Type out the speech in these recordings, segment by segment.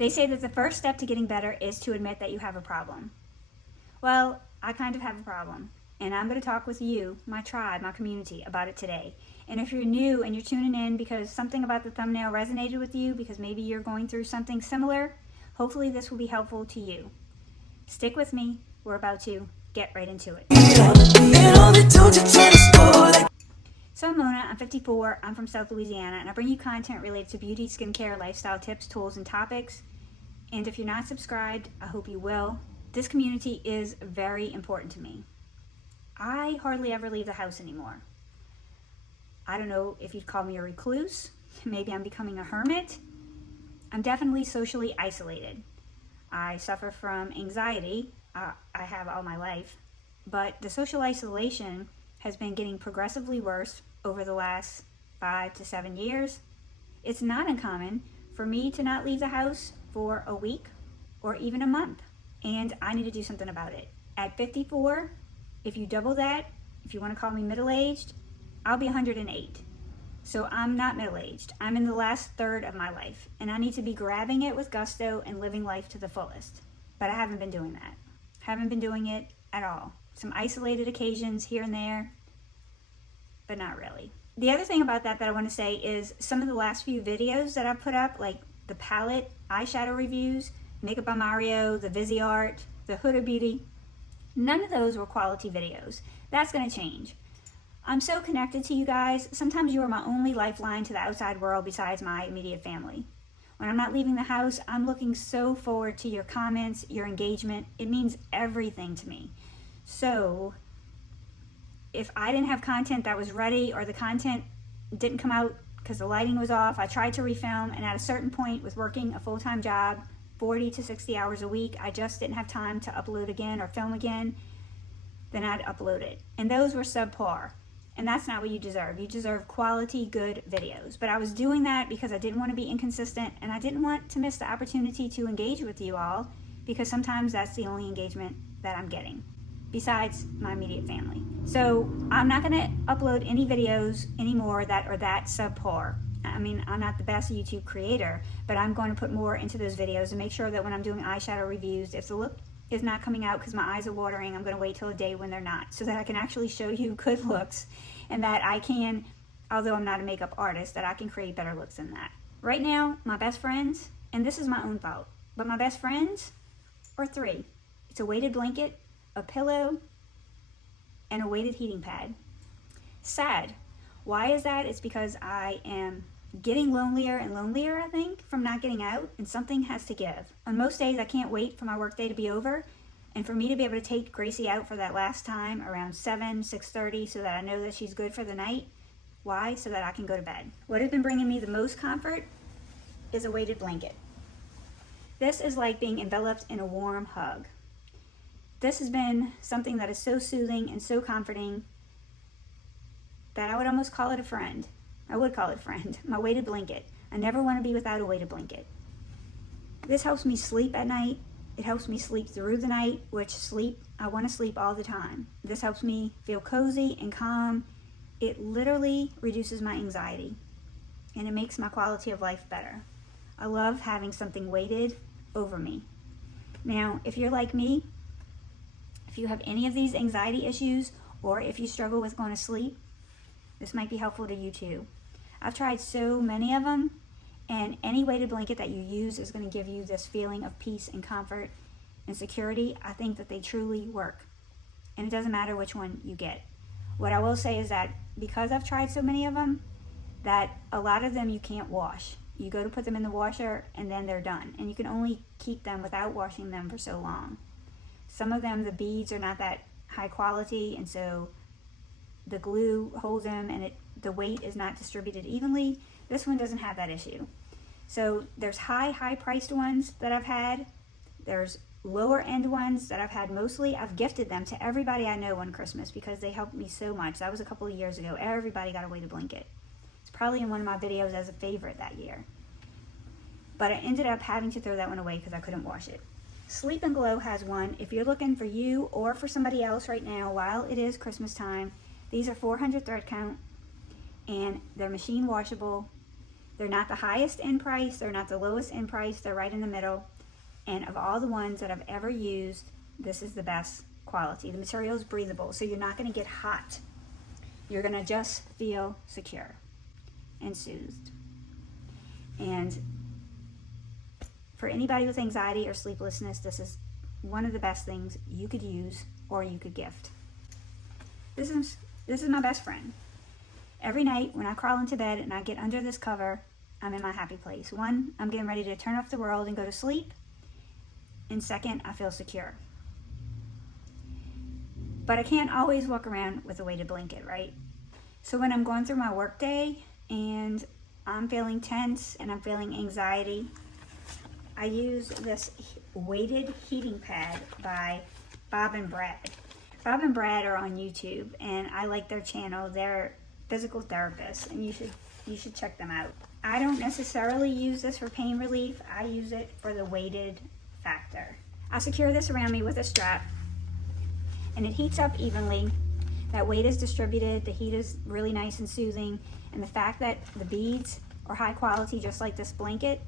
They say that the first step to getting better is to admit that you have a problem. Well, I kind of have a problem, and I'm going to talk with you, my tribe, my community, about it today. And if you're new and you're tuning in because something about the thumbnail resonated with you, because maybe you're going through something similar, hopefully this will be helpful to you. Stick with me. We're about to get right into it. So I'm Mona, I'm 54, I'm from South Louisiana, and I bring you content related to beauty, skincare, lifestyle tips, tools, and topics. And if you're not subscribed, I hope you will. This community is very important to me. I hardly ever leave the house anymore. I don't know if you'd call me a recluse. Maybe I'm becoming a hermit. I'm definitely socially isolated. I suffer from anxiety. I have all my life. But the social isolation has been getting progressively worse over the last 5 to 7 years. It's not uncommon for me to not leave the house for a week or even a month. And I need to do something about it. At 54, if you double that, if you want to call me middle-aged, I'll be 108. So I'm not middle-aged. I'm in the last third of my life, and I need to be grabbing it with gusto and living life to the fullest. But I haven't been doing that. Haven't been doing it at all. Some isolated occasions here and there, but not really. The other thing about that I want to say is some of the last few videos that I've put up, like the palette eyeshadow reviews, Makeup by Mario, the Viseart, the Huda Beauty, none of those were quality videos. That's going to change. I'm so connected to you guys. Sometimes you are my only lifeline to the outside world besides my immediate family. When I'm not leaving the house, I'm looking so forward to your comments, your engagement. It means everything to me. So if I didn't have content that was ready, or the content didn't come out because the lighting was off, I tried to refilm, and at a certain point with working a full-time job, 40 to 60 hours a week, I just didn't have time to upload again or film again, then I'd upload it. And those were subpar. And that's not what you deserve. You deserve quality, good videos. But I was doing that because I didn't want to be inconsistent, and I didn't want to miss the opportunity to engage with you all, because sometimes that's the only engagement that I'm getting, besides my immediate family. So I'm not going to upload any videos anymore that are that subpar. I mean, I'm not the best YouTube creator, but I'm going to put more into those videos and make sure that when I'm doing eyeshadow reviews, if the look is not coming out because my eyes are watering, I'm going to wait till a day when they're not, so that I can actually show you good looks, and that I can, although I'm not a makeup artist, that I can create better looks than that. Right now, my best friends, and this is my own fault, but my best friends are 3. It's a weighted blanket, a pillow, and a weighted heating pad. Sad. Why is that? It's because I am getting lonelier and lonelier, I think, from not getting out, and something has to give. On most days, I can't wait for my workday to be over, and for me to be able to take Gracie out for that last time around 6:30, so that I know that she's good for the night. Why? So that I can go to bed. What has been bringing me the most comfort is a weighted blanket. This is like being enveloped in a warm hug. This has been something that is so soothing and so comforting that I would almost call it a friend. I would call it a friend. My weighted blanket. I never want to be without a weighted blanket. This helps me sleep at night. It helps me sleep through the night, which I want to sleep all the time. This helps me feel cozy and calm. It literally reduces my anxiety, and it makes my quality of life better. I love having something weighted over me. Now, if you're like me, if you have any of these anxiety issues, or if you struggle with going to sleep, this might be helpful to you too. I've tried so many of them, and any weighted blanket that you use is going to give you this feeling of peace and comfort and security. I think that they truly work, and it doesn't matter which one you get. What I will say is that because I've tried so many of them, that a lot of them you can't wash. You go to put them in the washer and then they're done, and you can only keep them without washing them for so long. Some of them, the beads are not that high quality, and so the glue holds them, and the weight is not distributed evenly. This one doesn't have that issue. So there's high priced ones that I've had. There's lower end ones that I've had mostly. I've gifted them to everybody I know on Christmas because they helped me so much. That was a couple of years ago. Everybody got a weighted blanket. It's probably in one of my videos as a favorite that year. But I ended up having to throw that one away because I couldn't wash it. Sleep and Glow has one. If you're looking for you or for somebody else right now while it is Christmas time, these are 400 thread count, and they're machine washable. They're not the highest in price, they're not the lowest in price, they're right in the middle. And of all the ones that I've ever used, this is the best quality. The material is breathable, so you're not going to get hot. You're going to just feel secure and soothed. And for anybody with anxiety or sleeplessness, this is one of the best things you could use or you could gift. This is my best friend. Every night when I crawl into bed and I get under this cover, I'm in my happy place. One, I'm getting ready to turn off the world and go to sleep. And second, I feel secure. But I can't always walk around with a weighted blanket, right? So when I'm going through my work day and I'm feeling tense and I'm feeling anxiety, I use this weighted heating pad by Bob and Brad. Bob and Brad are on YouTube, and I like their channel. They're physical therapists, and you should check them out. I don't necessarily use this for pain relief. I use it for the weighted factor. I secure this around me with a strap, and it heats up evenly. That weight is distributed, the heat is really nice and soothing, and the fact that the beads are high quality, just like this blanket,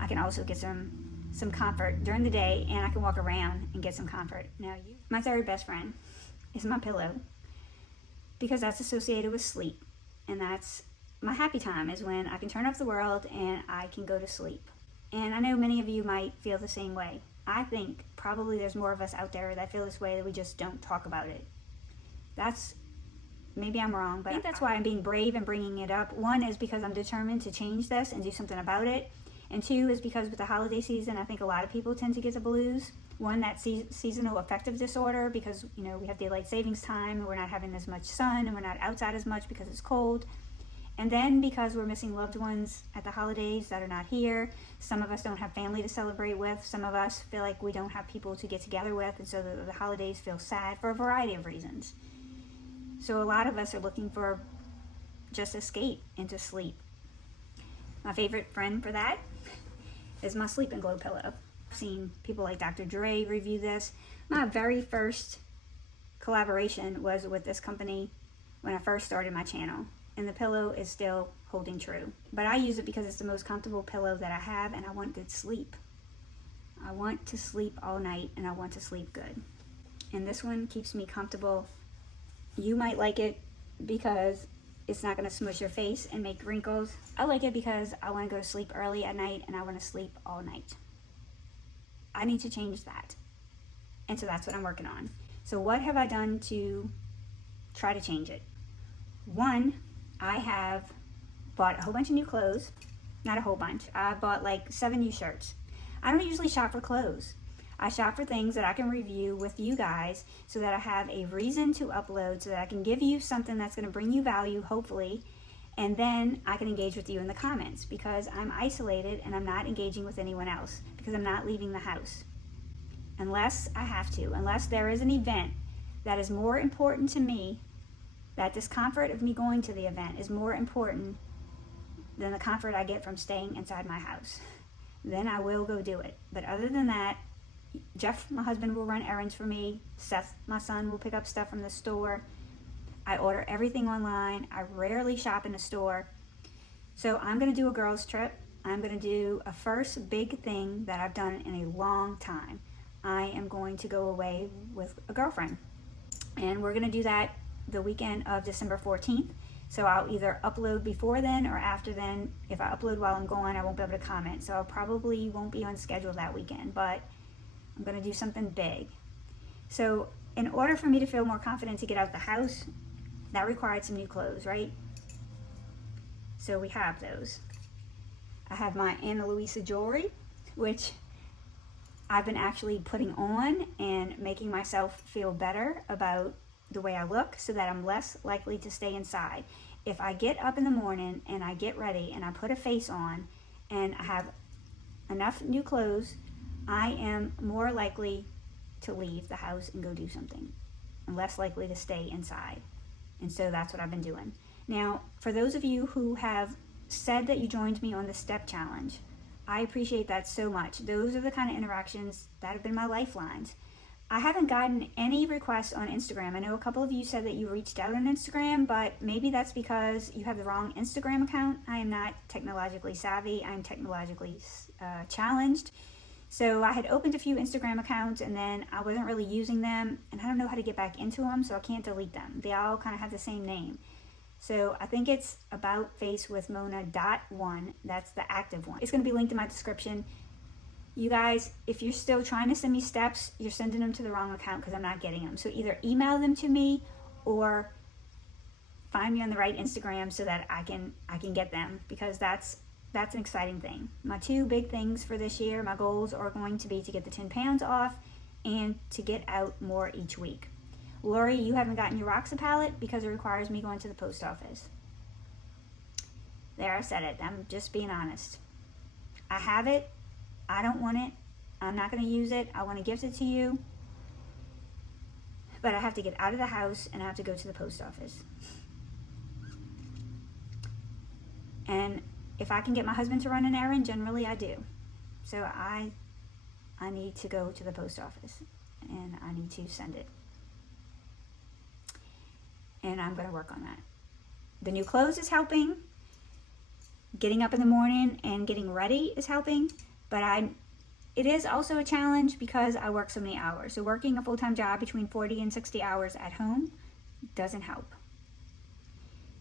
I can also get some comfort during the day, and I can walk around and get some comfort. Now, my third best friend is my pillow, because that's associated with sleep, and that's my happy time, is when I can turn off the world and I can go to sleep. And I know many of you might feel the same way. I think probably there's more of us out there that feel this way, that we just don't talk about it. Maybe I'm wrong, but I think that's why I'm being brave and bringing it up. One is because I'm determined to change this and do something about it. And two is because with the holiday season, I think a lot of people tend to get the blues. One, that seasonal affective disorder, because we have daylight savings time and we're not having as much sun and we're not outside as much because it's cold. And then because we're missing loved ones at the holidays that are not here. Some of us don't have family to celebrate with. Some of us feel like we don't have people to get together with, and so the holidays feel sad for a variety of reasons. So a lot of us are looking for just escape into sleep. My favorite friend for that is my Sleep and Glow pillow. I've seen people like Dr. Dre review this. My very first collaboration was with this company when I first started my channel, and the pillow is still holding true. But I use it because it's the most comfortable pillow that I have, and I want good sleep. I want to sleep all night, and I want to sleep good. And this one keeps me comfortable. You might like it because it's not going to smush your face and make wrinkles. I like it because I want to go to sleep early at night and I want to sleep all night. I need to change that. And so that's what I'm working on. So what have I done to try to change it? One, I have bought a whole bunch of new clothes. Not a whole bunch. I bought like 7 new shirts. I don't usually shop for clothes. I shop for things that I can review with you guys so that I have a reason to upload, so that I can give you something that's going to bring you value, hopefully, and then I can engage with you in the comments, because I'm isolated and I'm not engaging with anyone else, because I'm not leaving the house. Unless I have to, unless there is an event that is more important to me, that discomfort of me going to the event is more important than the comfort I get from staying inside my house. Then I will go do it. But other than that, Jeff, my husband, will run errands for me. Seth, my son, will pick up stuff from the store. I order everything online. I rarely shop in a store. So I'm going to do a girls trip. I'm going to do a first big thing that I've done in a long time. I am going to go away with a girlfriend. And we're going to do that the weekend of December 14th. So I'll either upload before then or after then. If I upload while I'm gone, I won't be able to comment. So I probably won't be on schedule that weekend. But I'm going to do something big. So in order for me to feel more confident to get out the house, that required some new clothes, right? So we have those. I have my Ana Luisa jewelry, which I've been actually putting on and making myself feel better about the way I look, so that I'm less likely to stay inside. If I get up in the morning and I get ready and I put a face on and I have enough new clothes, I am more likely to leave the house and go do something. I'm less likely to stay inside. And so that's what I've been doing. Now, for those of you who have said that you joined me on the step challenge, I appreciate that so much. Those are the kind of interactions that have been my lifelines. I haven't gotten any requests on Instagram. I know a couple of you said that you reached out on Instagram, but maybe that's because you have the wrong Instagram account. I am not technologically savvy. I'm technologically challenged. So I had opened a few Instagram accounts and then I wasn't really using them, and I don't know how to get back into them, so I can't delete them. They all kind of have the same name. So I think it's About Face with Mona.1. That's the active one. It's going to be linked in my description. You guys, if you're still trying to send me steps, you're sending them to the wrong account because I'm not getting them. So either email them to me or find me on the right Instagram so that I can get them, because that's an exciting thing. My two big things for this year, my goals are going to be to get the 10 pounds off and to get out more each week. Lori, you haven't gotten your Roxa palette because it requires me going to the post office. There, I said it. I'm just being honest. I have it. I don't want it. I'm not going to use it. I want to gift it to you. But I have to get out of the house and I have to go to the post office. And if I can get my husband to run an errand, generally I do. So I need to go to the post office and I need to send it. And I'm going to work on that. The new clothes is helping. Getting up in the morning and getting ready is helping. But it is also a challenge because I work so many hours. So working a full-time job between 40 and 60 hours at home doesn't help.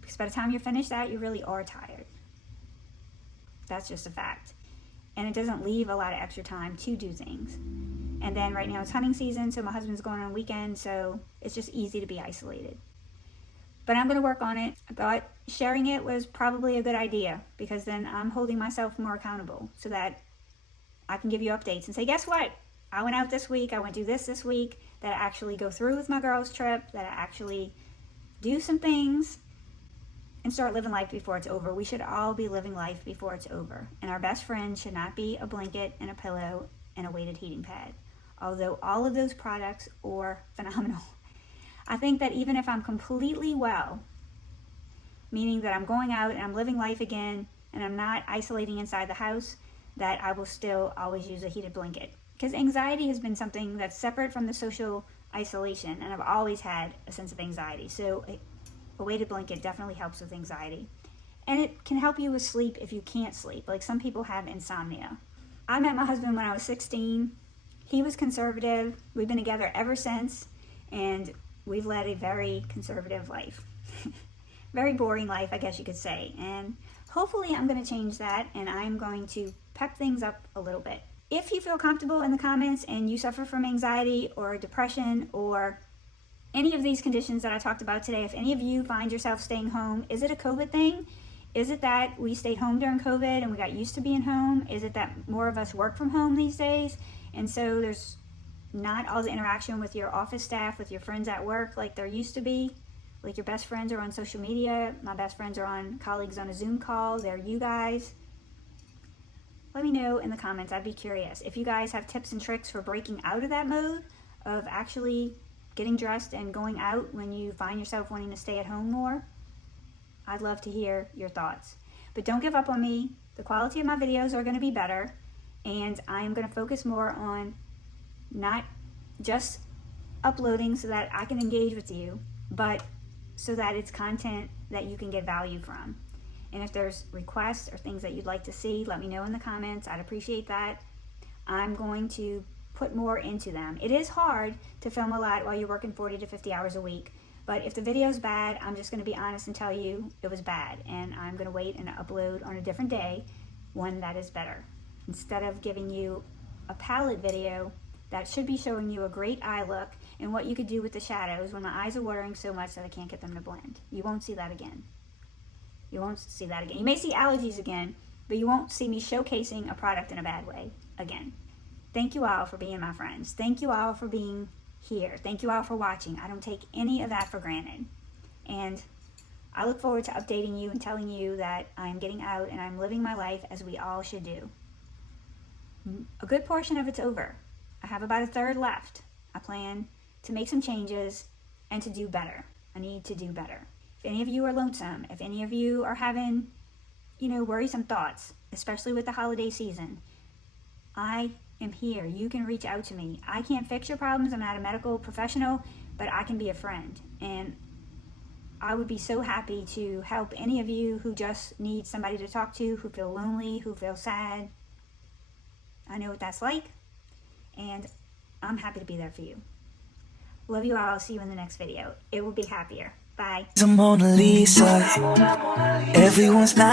Because by the time you're finished that, you really are tired. That's just a fact. And it doesn't leave a lot of extra time to do things. And then right now it's hunting season, so my husband's going on weekend, so it's just easy to be isolated. But I'm going to work on it. I thought sharing it was probably a good idea because then I'm holding myself more accountable so that I can give you updates and say, guess what? I went out this week. I went to do this week. That I actually go through with my girls' trip. That I actually do some things and start living life before it's over. We should all be living life before it's over. And our best friend should not be a blanket and a pillow and a weighted heating pad. Although all of those products are phenomenal. I think that even if I'm completely well, meaning that I'm going out and I'm living life again and I'm not isolating inside the house, that I will still always use a heated blanket. Because anxiety has been something that's separate from the social isolation, and I've always had a sense of anxiety. So a weighted blanket definitely helps with anxiety. And it can help you with sleep if you can't sleep. Like some people have insomnia. I met my husband when I was 16. He was conservative. We've been together ever since, and we've led a very conservative life. Very boring life, I guess you could say. And hopefully I'm going to change that, and I'm going to pep things up a little bit. If you feel comfortable in the comments and you suffer from anxiety or depression or any of these conditions that I talked about today, if any of you find yourself staying home, is it a COVID thing? Is it that we stayed home during COVID and we got used to being home? Is it that more of us work from home these days? And so there's not all the interaction with your office staff, with your friends at work like there used to be. Like your best friends are on social media. My best friends are on colleagues on a Zoom call. They're you guys. Let me know in the comments. I'd be curious. If you guys have tips and tricks for breaking out of that mode of actually getting dressed and going out when you find yourself wanting to stay at home more, I'd love to hear your thoughts. But don't give up on me. The quality of my videos are going to be better, and I am going to focus more on not just uploading so that I can engage with you, but so that it's content that you can get value from. And if there's requests or things that you'd like to see, let me know in the comments. I'd appreciate that. I'm going to put more into them. It is hard to film a lot while you're working 40 to 50 hours a week. But if the video's bad, I'm just going to be honest and tell you it was bad. And I'm going to wait and upload on a different day, one that is better. Instead of giving you a palette video that should be showing you a great eye look and what you could do with the shadows when my eyes are watering so much that I can't get them to blend. You won't see that again. You won't see that again. You may see allergies again, but you won't see me showcasing a product in a bad way again. Thank you all for being my friends. Thank you all for being here. Thank you all for watching. I don't take any of that for granted. And I look forward to updating you and telling you that I'm getting out and I'm living my life as we all should do. A good portion of it's over. I have about a third left. I plan to make some changes and to do better. I need to do better. If any of you are lonesome, if any of you are having, worrisome thoughts, especially with the holiday season, I am here. You can reach out to me. I can't fix your problems. I'm not a medical professional, but I can be a friend. And I would be so happy to help any of you who just need somebody to talk to, who feel lonely, who feel sad. I know what that's like, and I'm happy to be there for you. Love you all. I'll see you in the next video. It will be happier. Bye. The Mona Lisa. Everyone's not